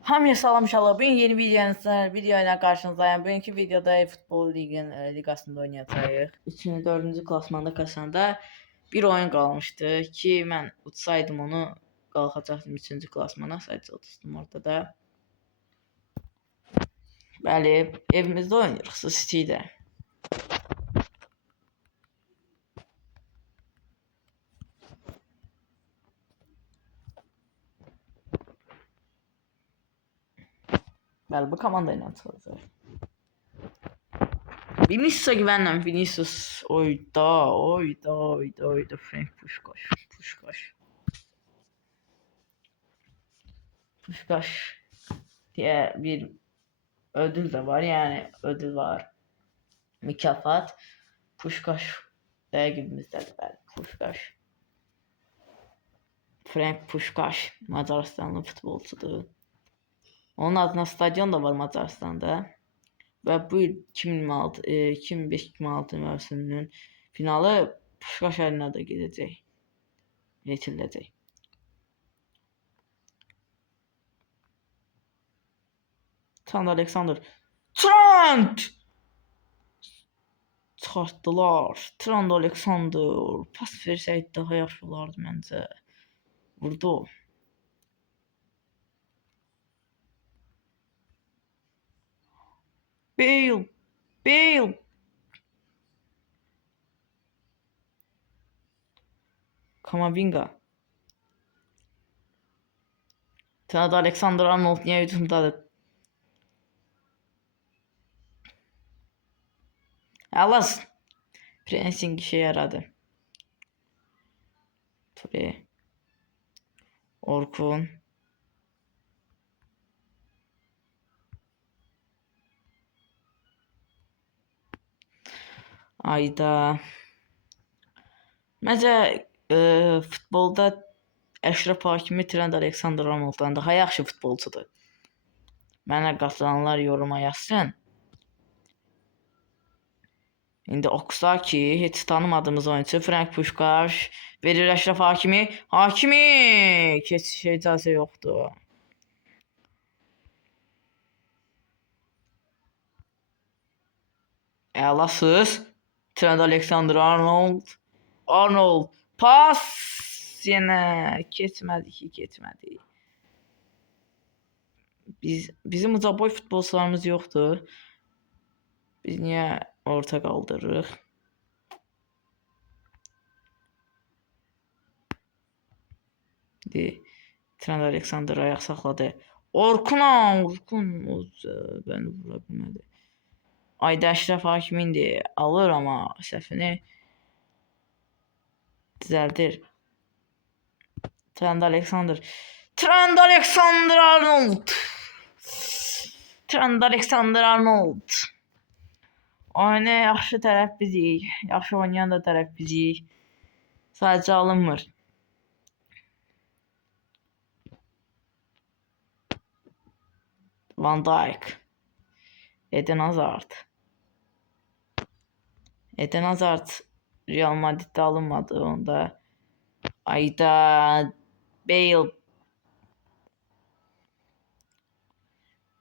Hamıya salam inşallah. Bugün yeni videoyla karşınızdayım. Bugünkü videoda futbol ligasında oynayacağıq. 3-cü, 4-cü klasmanda kasanda bir oyun qalmışdı ki mən utsaydım onu qalxacaqdım 3-cü klasmana. Sadəcə uduzdım orada da. Bəli, evimizdə oynayırıq City-də. Bəli, bu komanda ilə çıxacaq. Vinicius'a güvenmem. Vinicius oyda. Frank Puskás diye bir ödül de var. Yani ödül var. Mükafat. Puskás dergimizdedir belki. Puskás. Frank Puskás Macaristanlı futbolcudur. Onun adına stadion da var Macaristan'da. Ve bu 2005-2006 mevsiminin finalı Puskás arenada gidecek. Geçirilecek. Trent Alexander. Trent! Çıxartdılar. Trent Alexander. Pas versəydi daha yaxşı olardı məncə. Vurdu. Bale. Kamavinga. Trent Alexander-Arnold niyə hücumdadır? Alas. Pressing işe yaradı. Ture. Orkun. Ayda. Məncə futbolda Əşrəf Hakimi Trent Alexander-Arnolddan daha yaxşı futbolcudur. Mənə qatılanlar yoruma yazsın. İndi oxusa ki, heç tanımadığımız oyuncu Frank Puskás verir Əşrəf Hakimi. Hakimi! Keçişə icazə yoxdur. Əlasız. Trent Alexander-Arnold. Arnold. Pas! Yenə keçmədi. Bizim ucaboy futbolçularımız yoxdur. Biz niyə orta qaldırırıq? Trent Alexander ayaq saxladı. Orkun bəni vura bilmədi. Ayda Əşrəf Hakimi indi alır amma səhvini düzəldir. Trent Alexander-Arnold. Oyuna yaxşı tərəf bizik. Yaxşı oynayan da tərəf bizik. Sadəcə alınmır. Van Dijk. Eden Hazard Real Madrid'de alınmadı onda. Ayda Bale.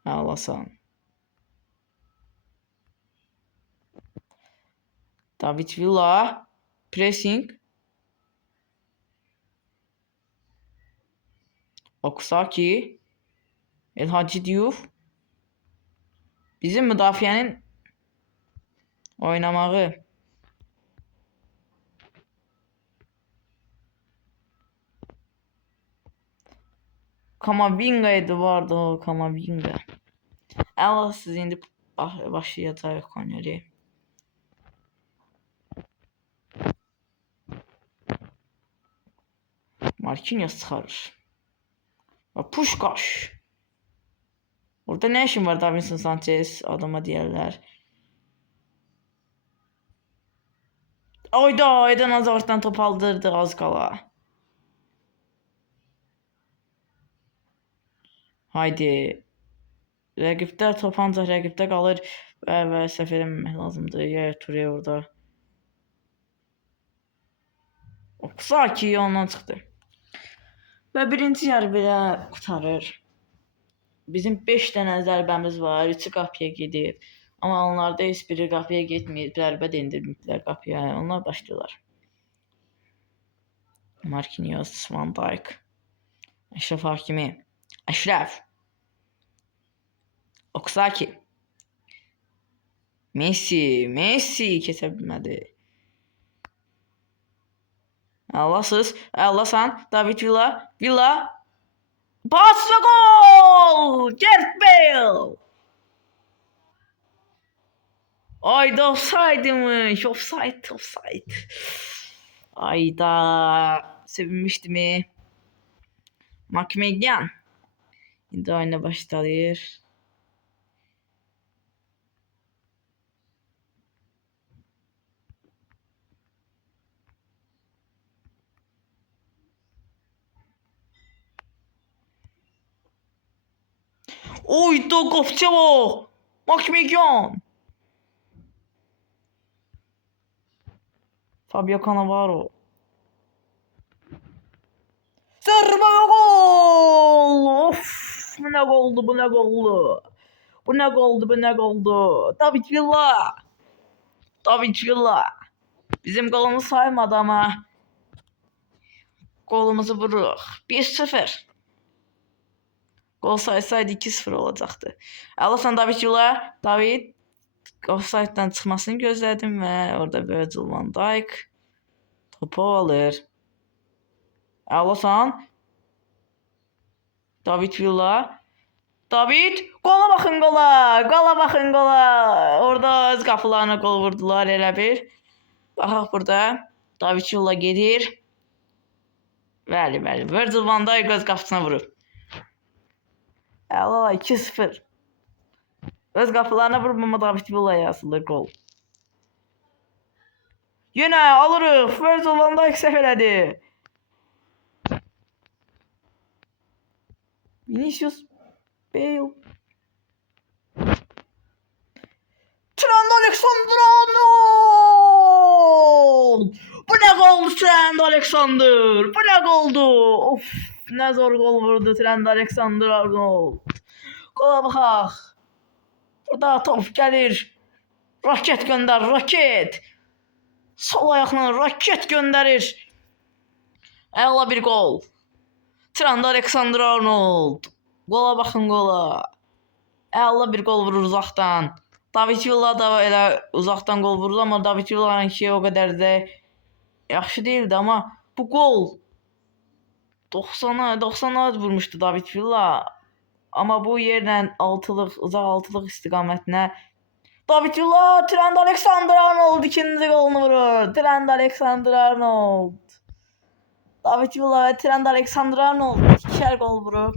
Ağlasan. David Villa. Pressing. Okusaki. El Hadji Diouf. Bizim müdafiənin oynamağı. Kamavinga idi vardı o Kamavinga. Siz indi başlayacağıq Koneri. Marquinhos çıxarır. Puskás. Orada ne işin var Davinson Sanchez adama deyərlər. Ayda Eden Hazard'dan top aldırdı az qala. Haydi. Rəqibdə top ancaq rəqibdə qalır və səhv eləməmək lazımdır. Yaya Toure orada. Okusaki ondan çıxdı. Və birinci yarı belə qurtarır. bizim 5 dənə zərbəmiz var. 3-ü qapıya gedib. Amma onlarda heç biri qapıya getməyib. Zərbə də endirməyiblər qapıya. Onlar başlayırlar. Marquinhos, Van Dijk, Əşrəf Hakimi, Əşrəf, Oksaki, Messi keçə bilmədi. Allahsan, David Villa, pas ve gol! Gareth Bale! Ayda offside'mış. Offside. Ayda sevinmişti mi? Makmegyan. Şimdi oyuna başlayır. Ayda qapçı bak. Makmegyan. Fabio Cannavaro. Zərбə gol! Of! Bu nə goldu? David Villa. Bizim golümüzü saymadı ama golümüzü vururuq. 1-0. Gol saysaydı 2-0 olacaktı. Allahsan David Villa. David offside'dan çıxmasını gözlədim və orada Virgil van Dijk topu alır. Allahsan David Villa. David, gola baxın gola. Orada öz qapılarına gol vurdular elə bir. Baxaq burada. David Villa gedir. Bəli. Virgil van Dijk öz qapısına vurur. Əla 2-0. Öz qapılarına vurub amma David Villa'ya asılır gol. Yenə alırıq. Virgil van Dijk səhv elədi. Vinicius Bale. Trent Alexander-Arnold! Bu ne goldu Trent Alexander? Bu ne goldu? Of, ne zor gol vurdu Trent Alexander-Arnold. Gola baxaq. Burada top gəlir. Raket göndər, raket. Sol ayaqla raket göndərir. Əla bir gol. Trent Alexander-Arnold. Gola baxın gola. Əla bir gol vurur uzaqdan. David Villa da elə uzaqdan gol vurdu amma David Villa'nın ki o qədər də yaxşı değildi amma bu gol 90'a vurmuşdu David Villa. Amma bu yerlə uzaq altılıq istiqamətinə David Villa, Trent Alexander-Arnold ikinci golunu vurur. Trent Alexander-Arnold. David Villa ve Trent Alexander-Arnold ikişer gol vurur.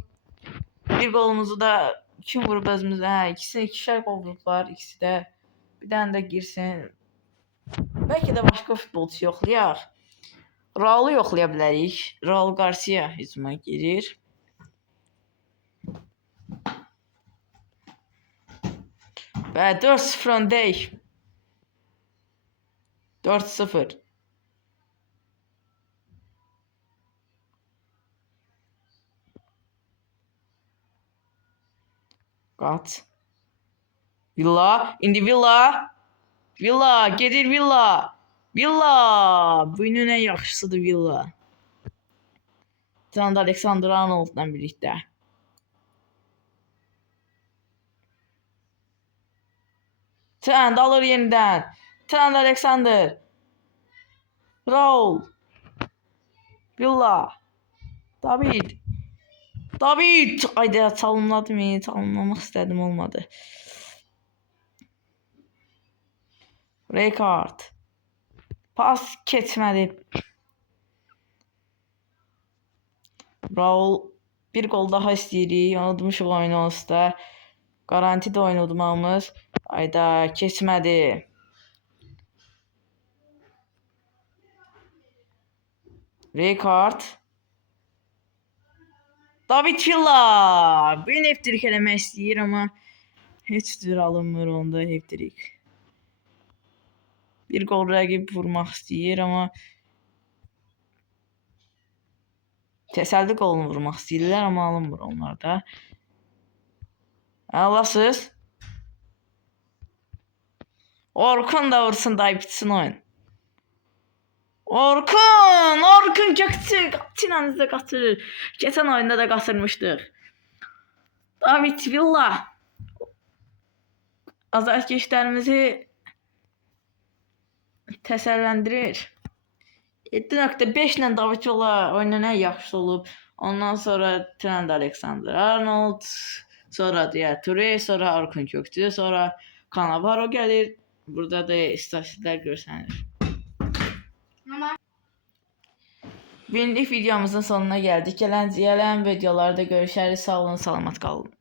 Bir golumuzu da kim vurub özümüzdə? İkisini ikişer gol vurublar. İkisi də bir dənə də girsin. Belki de başka futbolçu yoxlayaq. Raul'u yoxlaya bilərik. Raul Garcia hücuma girir. Və 4-0 öndəyik. 4-0. Qaç. Villa. İndi Villa. Villa. Gedir Villa. Villa. Bugünün en yaxşısıdır Villa. Trent Alexander-Arnold'la birlikdə. Trent alır yenidən. Trent Alexander. Raul. Villa. David. Ayda çalımladım. Çalımlamaq istədim olmadı. Rijkaard. Pas keçmədi. Raul bir gol daha istəyirik. Unutmuşuq oyunu onsuz. Garanti də oyunu udmamız. Ayda keçmədi. Rijkaard. David Villa. Bir heptirik eləmək istəyir amma heç cür alınmır onda heptirik. Bir gol rəqib vurmaq istəyir amma təsəlli golunu vurmaq istəyirlər amma alınmır onlarda. Allahsız. Orkun da vursun da bitsin oyun. Orkun göktü. Çinanızda kaçırır. Geçen oyunda da kaçırmıştık. David Villa. Azarkeşlerimizi təsəllendirir. 7.5 ilə David Villa oynanan yaxşı olub. Ondan sonra Trent Alexander-Arnold, sonra diğer Toure, sonra Orkun Köktü, sonra Cannavaro gəlir. Burada da istatistiklər görsənir. Günlük videomuzun sonuna geldik. Gələn videolarda görüşərik. Sağ olun, salamat qalın.